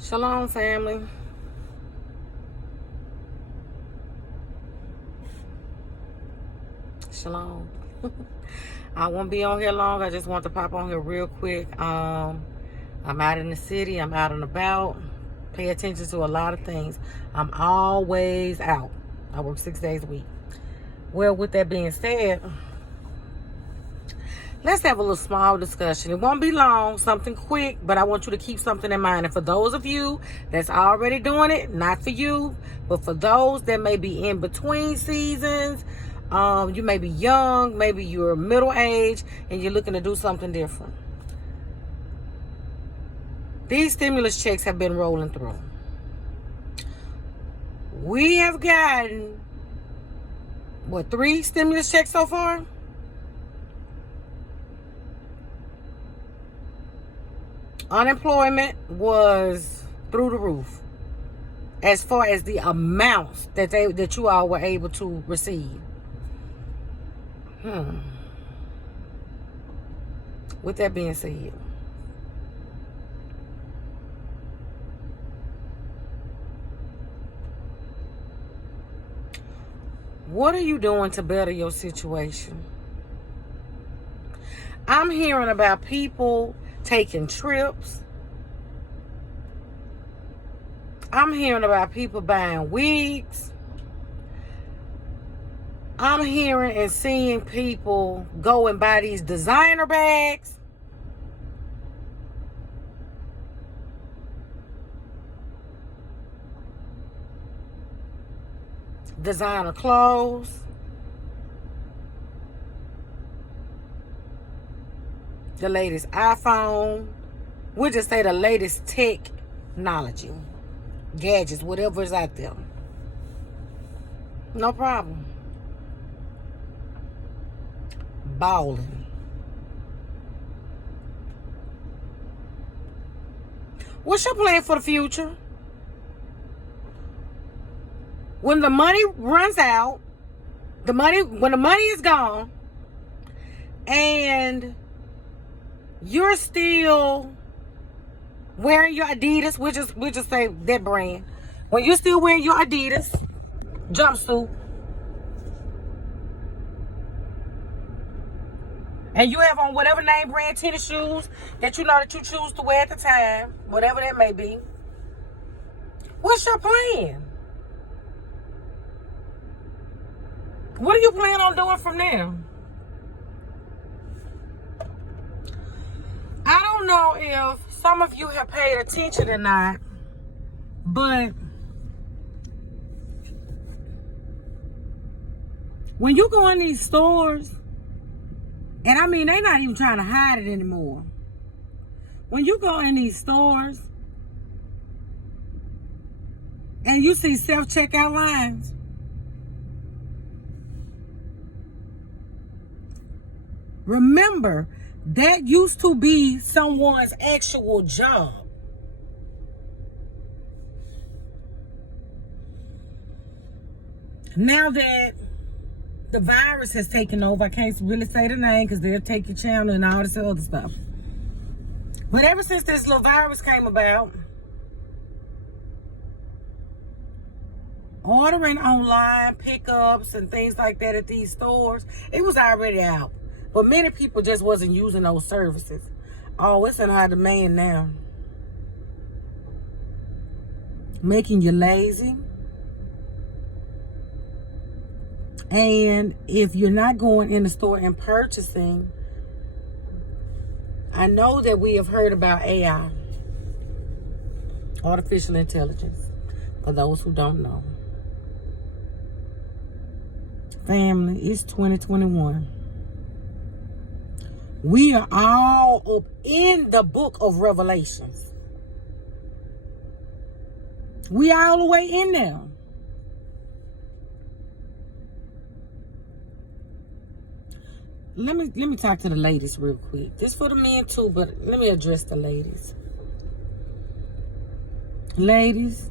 Shalom, family. Shalom. I won't be on here long. I just want to pop on here real quick. I'm out in the city. I'm out and about. Pay attention to a lot of things. I'm always out. I work 6 days a week. Well, with that being said, let's have a little small discussion. It won't be long, something quick, but I want you to keep something in mind. And for those of you that's already doing it, not for you, but for those that may be in between seasons, you may be young, maybe you're middle age, and you're looking to do something different. These stimulus checks have been rolling through. We have gotten, 3 stimulus checks so far? Unemployment was through the roof as far as the amounts that you all were able to receive. With that being said, what are you doing to better your situation? I'm hearing about people taking trips. I'm hearing about people buying wigs. I'm hearing and seeing people go and buy these designer bags. Designer clothes. The latest iPhone. We'll just say the latest technology. Gadgets, whatever is out there. No problem. Balling. What's your plan for the future? When the money runs out, when the money is gone, and you're still wearing your Adidas, we'll just say that brand. When you're still wearing your Adidas jumpsuit, and you have on whatever name brand tennis shoes that you know that you choose to wear at the time, whatever that may be, what's your plan? What do you plan on doing from there? I don't know if some of you have paid attention or not, but when you go in these stores, and I mean, they're not even trying to hide it anymore. When you go in these stores and you see self-checkout lines, remember, that used to be someone's actual job. Now that the virus has taken over, I can't really say the name because they'll take your channel and all this other stuff. But ever since this little virus came about, ordering online pickups and things like that at these stores, it was already out. But many people just wasn't using those services. Oh, it's in high demand now. Making you lazy. And if you're not going in the store and purchasing, I know that we have heard about AI, artificial intelligence, for those who don't know. Family, it's 2021. We are all up in the book of Revelations. We are all the way in there. Let me talk to the ladies real quick. This for the men too, but let me address the ladies. Ladies,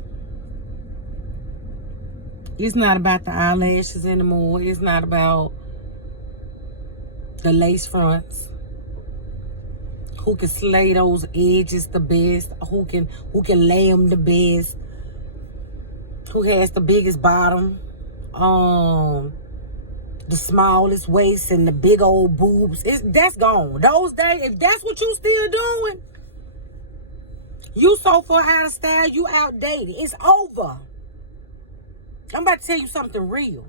it's not about the eyelashes anymore. It's not about the lace fronts. who can slay those edges the best, who can lay them the best, who has the biggest bottom, the smallest waist and the big old boobs. That's gone. Those days, if that's what you still doing, you so far out of style, you outdated. It's over. I'm about to tell you something real.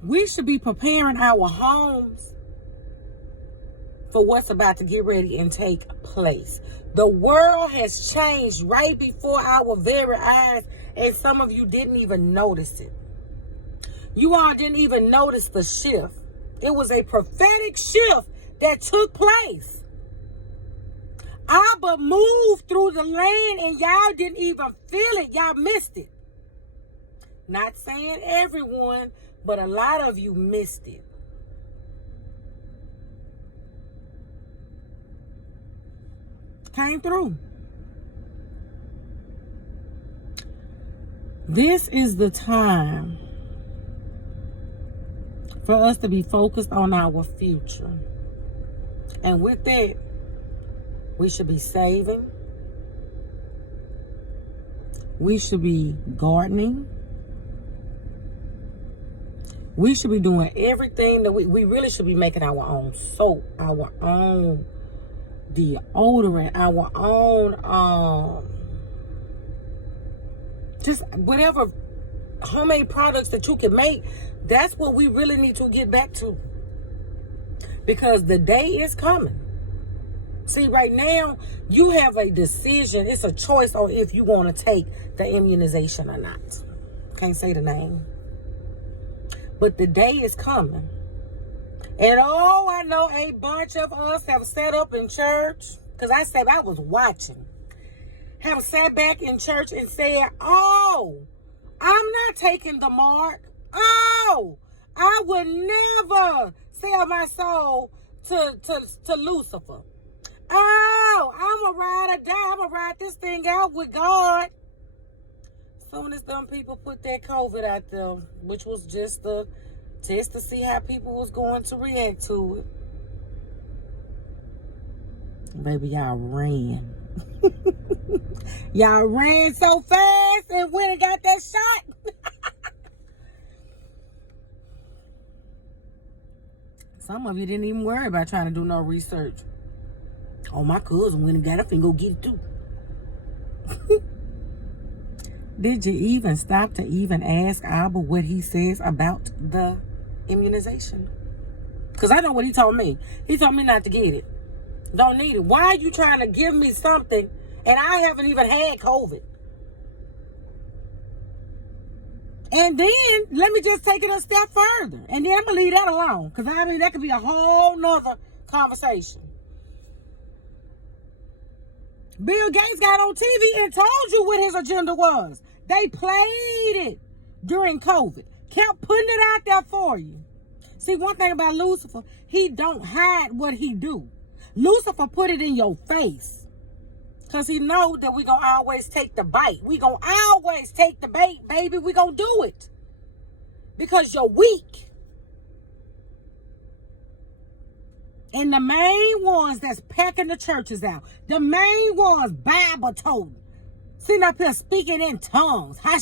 We should be preparing our homes for what's about to get ready and take place. The world has changed right before our very eyes, and some of you didn't even notice it. You all didn't even notice the shift. It was a prophetic shift that took place. Abba moved through the land and y'all didn't even feel it. Y'all missed it. Not saying everyone, but a lot of you missed it. Came through. This is the time for us to be focused on our future. And with that, we should be saving. We should be gardening. We should be doing everything that we really should be making our own soap, our own deodorant, our own just whatever homemade products that you can make. That's what we really need to get back to, because the day is coming. See, right now you have a decision. It's a choice on if you want to take the immunization or not. Can't say the name, but the day is coming. And I know a bunch of us have sat up in church, because I said I was watching, have sat back in church and said, I'm not taking the mark. I would never sell my soul to Lucifer. I'm a ride or die. I'm going to ride this thing out with God. Soon as them people put that COVID out there, which was just a test to see how people was going to react to it. Baby, y'all ran. Y'all ran so fast and went and got that shot. Some of you didn't even worry about trying to do no research. Oh, my cousin went and got up and go get it too. Did you even stop to even ask Abba what he says about the immunization? Because I know what he told me. He told me not to get it. Don't need it. Why are you trying to give me something and I haven't even had COVID? And then let me just take it a step further. And then I'm going to leave that alone. Because I mean, that could be a whole nother conversation. Bill Gates got on TV and told you what his agenda was. They played it during COVID. Kept putting it out there for you. See, one thing about Lucifer, he don't hide what he do. Lucifer put it in your face. Because he know that we going to always take the bite. We going to always take the bait, baby. We going to do it. Because you're weak. And the main ones that's packing the churches out. The main ones, Bible told. Sitting up here speaking in tongues. Yeah.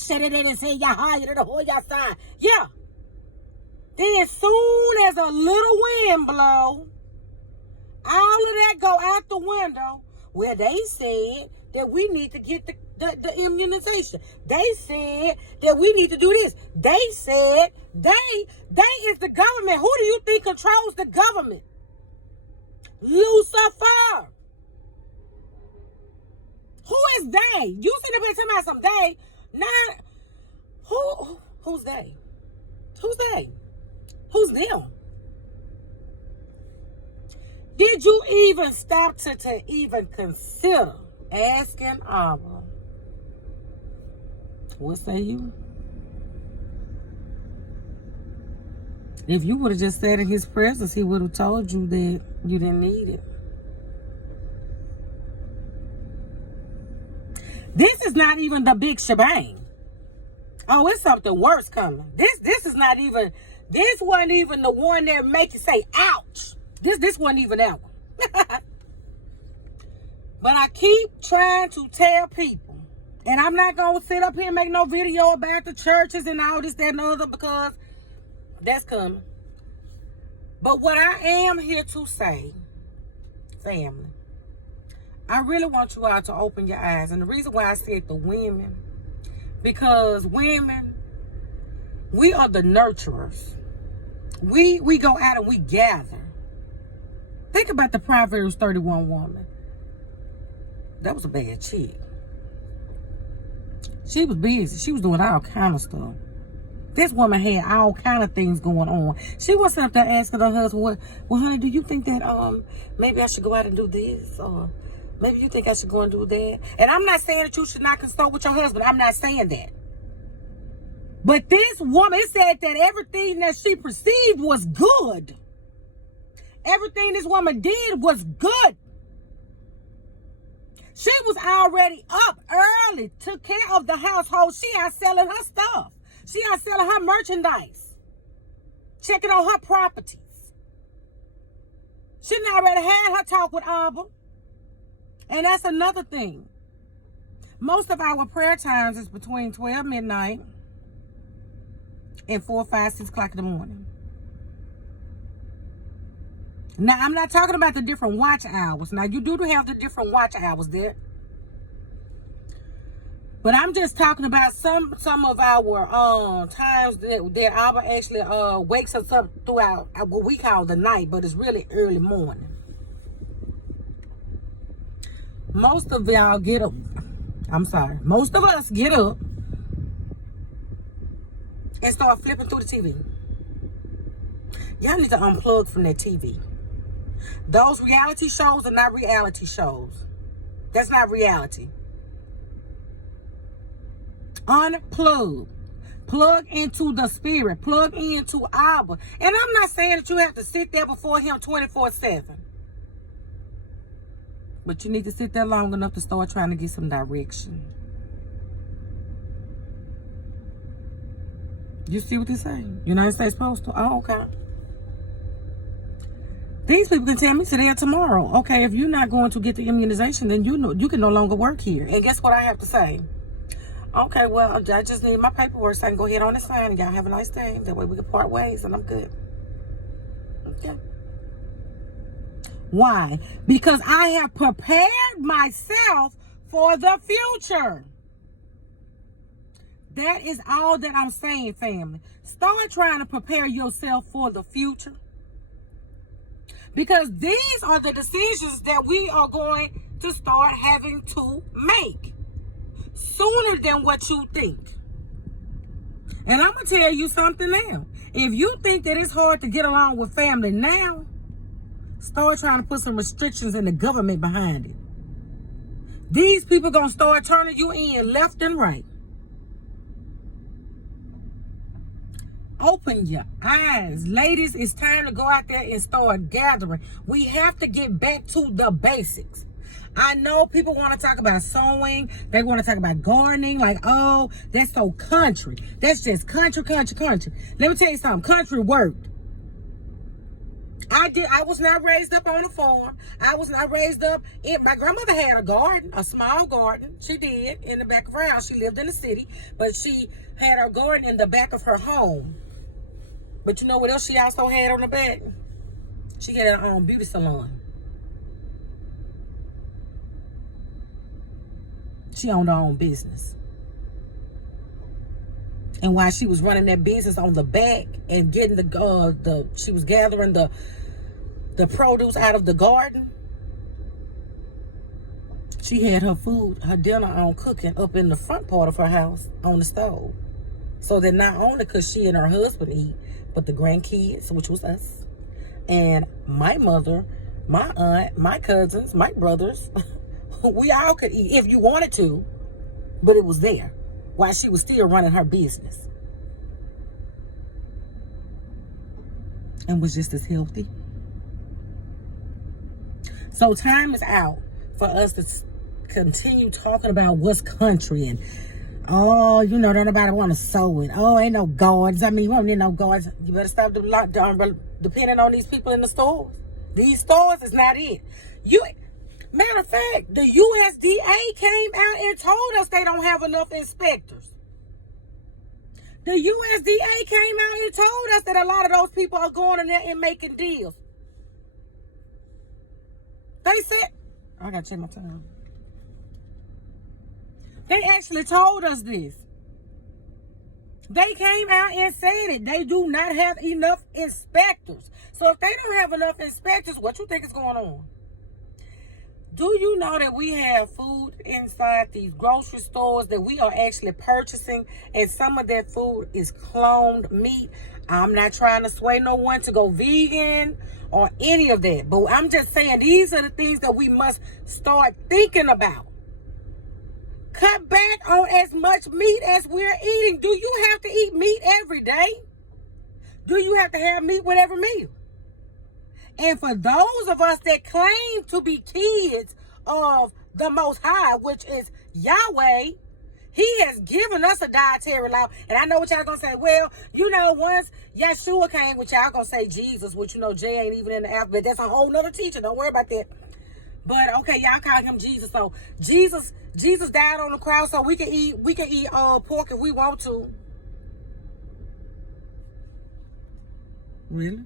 Then as soon as a little wind blow, all of that go out the window. Where they said that we need to get the immunization. They said that we need to do this. They said they is the government. Who do you think controls the government? Lucifer. Who is they? You sitting up here talking about some they. Who's they? Who's they? Who's them? Did you even stop to even consider asking Abba? What say you? If you would have just sat in his presence, he would have told you that you didn't need it. This is not even the big shebang. Oh, it's something worse coming. This is not even This wasn't even the one that make you say, ouch. This wasn't even that one. But I keep trying to tell people, and I'm not going to sit up here and make no video about the churches and all this, that, and the other, because that's coming. But what I am here to say, family, I really want you all to open your eyes. And the reason why I said the women, because women, we are the nurturers. We go out and we gather. Think about the Proverbs 31 woman. That was a bad chick. She was busy. She was doing all kind of stuff. This woman had all kind of things going on. She wasn't up there asking her husband, well, honey, do you think that maybe I should go out and do this? Or maybe you think I should go and do that? And I'm not saying that you should not consult with your husband. I'm not saying that. But this woman said that everything that she perceived was good. Everything this woman did was good. She was already up early, took care of the household. She out selling her stuff. She out selling her merchandise. Checking on her properties. She already had her talk with Abba. And that's another thing. Most of our prayer times is between 12 midnight and 4, 5, 6 o'clock in the morning. Now, I'm not talking about the different watch hours. Now, you do have the different watch hours there. But I'm just talking about some of our times that Abba actually wakes us up throughout what we call the night, but it's really early morning. Most of y'all get up. Most of us get up and start flipping through the TV. Y'all need to unplug from that TV. Those reality shows are not reality shows. That's not reality. Unplug. Plug into the spirit. Plug into Abba. And I'm not saying that you have to sit there before him 24/7. But you need to sit there long enough to start trying to get some direction. You see what they're saying? United States Postal. Oh, okay. These people can tell me today or tomorrow. Okay, if you're not going to get the immunization, then you can no longer work here. And guess what I have to say? Okay, well, I just need my paperwork so I can go ahead on this sign and y'all have a nice day. That way we can part ways and I'm good. Okay. Why? Because I have prepared myself for the future. That is all that I'm saying, family. Start trying to prepare yourself for the future. Because these are the decisions that we are going to start having to make sooner than what you think. And I'm going to tell you something now. If you think that it's hard to get along with family now, start trying to put some restrictions in the government behind it. These people going to start turning you in left and right. Open your eyes. Ladies, it's time to go out there and start gathering. We have to get back to the basics. I know people want to talk about sewing. They want to talk about gardening. Like, oh, that's so country. That's just country. Let me tell you something. Country worked. I was not raised up on a farm. I was not raised up my grandmother had a garden, a small garden. She did in the back of her house. She lived in the city, but she had her garden in the back of her home. But you know what else she also had on the back? She had her own beauty salon. She owned her own business. And while she was running that business on the back and getting she was gathering the produce out of the garden, she had her food, her dinner on cooking up in the front part of her house on the stove. So that not only could she and her husband eat, but the grandkids, which was us, and my mother, my aunt, my cousins, my brothers, we all could eat if you wanted to, but it was there while she was still running her business. And was just as healthy. So time is out for us to continue talking about what's country and Oh, you know, don't nobody want to sew it. Oh, ain't no guards. I mean, you don't need no guards. You better stop depending on these people in the stores. These stores is not it. Matter of fact, the USDA came out and told us they don't have enough inspectors. The USDA came out and told us that a lot of those people are going in there and making deals. They said, I gotta check my time. They actually told us this. They came out and said it. They do not have enough inspectors. So if they don't have enough inspectors, what you think is going on? Do you know that we have food inside these grocery stores that we are actually purchasing, and some of that food is cloned meat? I'm not trying to sway no one to go vegan or any of that, but I'm just saying these are the things that we must start thinking about. Cut back on as much meat as we're eating. Do you have to eat meat every day? Do you have to have meat with every meal? And for those of us that claim to be kids of the Most High, which is Yahweh, He has given us a dietary law. And I know what y'all gonna say. Well, you know, once Yeshua came, which y'all gonna say Jesus, which you know J ain't even in the alphabet. That's a whole nother teacher. Don't worry about that. But okay, y'all call him Jesus. So Jesus died on the cross, so we can eat pork if we want to. Really?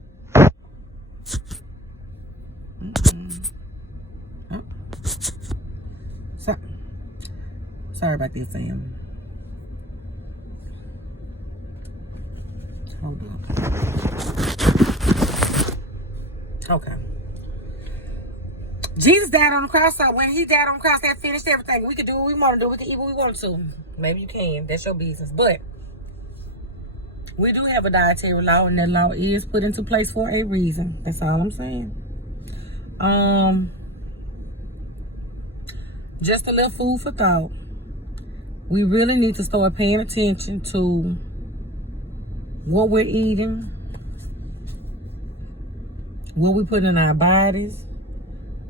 Oh. Sorry about that, fam. Hold up. Okay. Jesus died on the cross, so when he died on the cross, that finished everything. We can do what we want to do. We can eat what we want to. Maybe you can. That's your business. But we do have a dietary law, and that law is put into place for a reason. That's all I'm saying. Just a little food for thought. We really need to start paying attention to what we're eating, what we put in our bodies,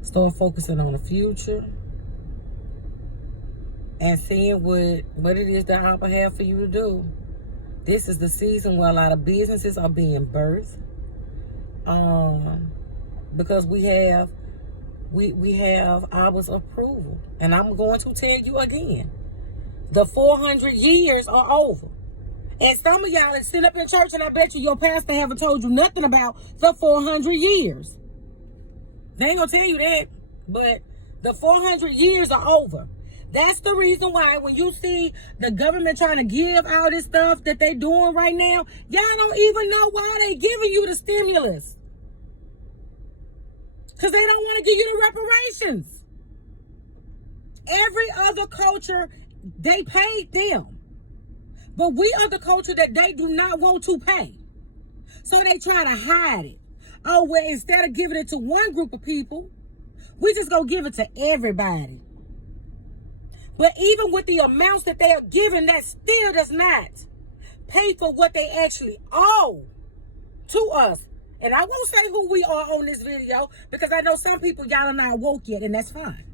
start focusing on the future, and seeing what it is that Abba have for you to do. This is the season where a lot of businesses are being birthed, because we have Abba's approval. And I'm going to tell you again, the 400 years are over. And some of y'all that sit up in church, and I bet you your pastor haven't told you nothing about the 400 years. They ain't gonna tell you that, but the 400 years are over. That's the reason why when you see the government trying to give all this stuff that they doing right now, y'all don't even know why they giving you the stimulus. Because they don't want to give you the reparations. Every other culture, they paid them. But we are the culture that they do not want to pay. So they try to hide it. Oh, well, instead of giving it to one group of people, we just gonna give it to everybody. But even with the amounts that they are giving, that still does not pay for what they actually owe to us. And I won't say who we are on this video, because I know some people, y'all are not woke yet, and that's fine.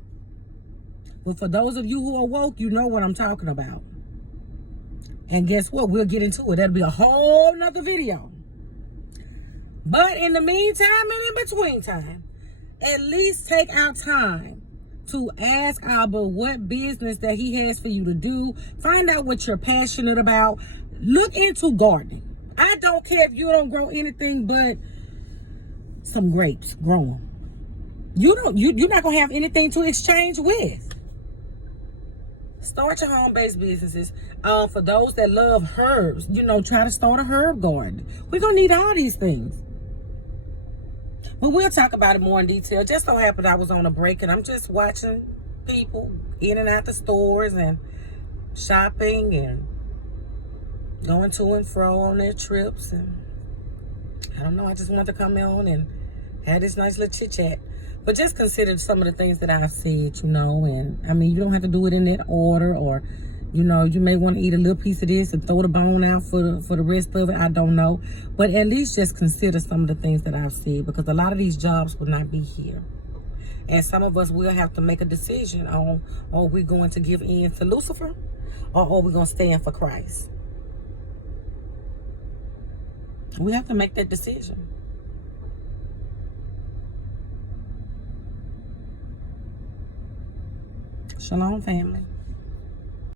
But for those of you who are woke, you know what I'm talking about. And guess what? We'll get into it. That'll be a whole nother video. But in the meantime and in between time, at least take our time to ask Abba what business that he has for you to do. Find out what you're passionate about. Look into gardening. I don't care if you don't grow anything but some grapes. Grow them. You're not gonna have anything to exchange with. Start your home-based businesses. For those that love herbs, try to start a herb garden. We're gonna need all these things. But we'll talk about it more in detail. Just so happened I was on a break, and I'm just watching people in and out the stores and shopping and going to and fro on their trips. And I don't know, I just wanted to come on and have this nice little chit-chat. But just consider some of the things that I've said, and I mean, you don't have to do it in that order, or you may want to eat a little piece of this and throw the bone out for the rest of it. I don't know. But at least just consider some of the things that I've said, because a lot of these jobs would not be here. And some of us will have to make a decision on, are we going to give in to Lucifer, or are we going to stand for Christ? We have to make that decision. Shalom, family.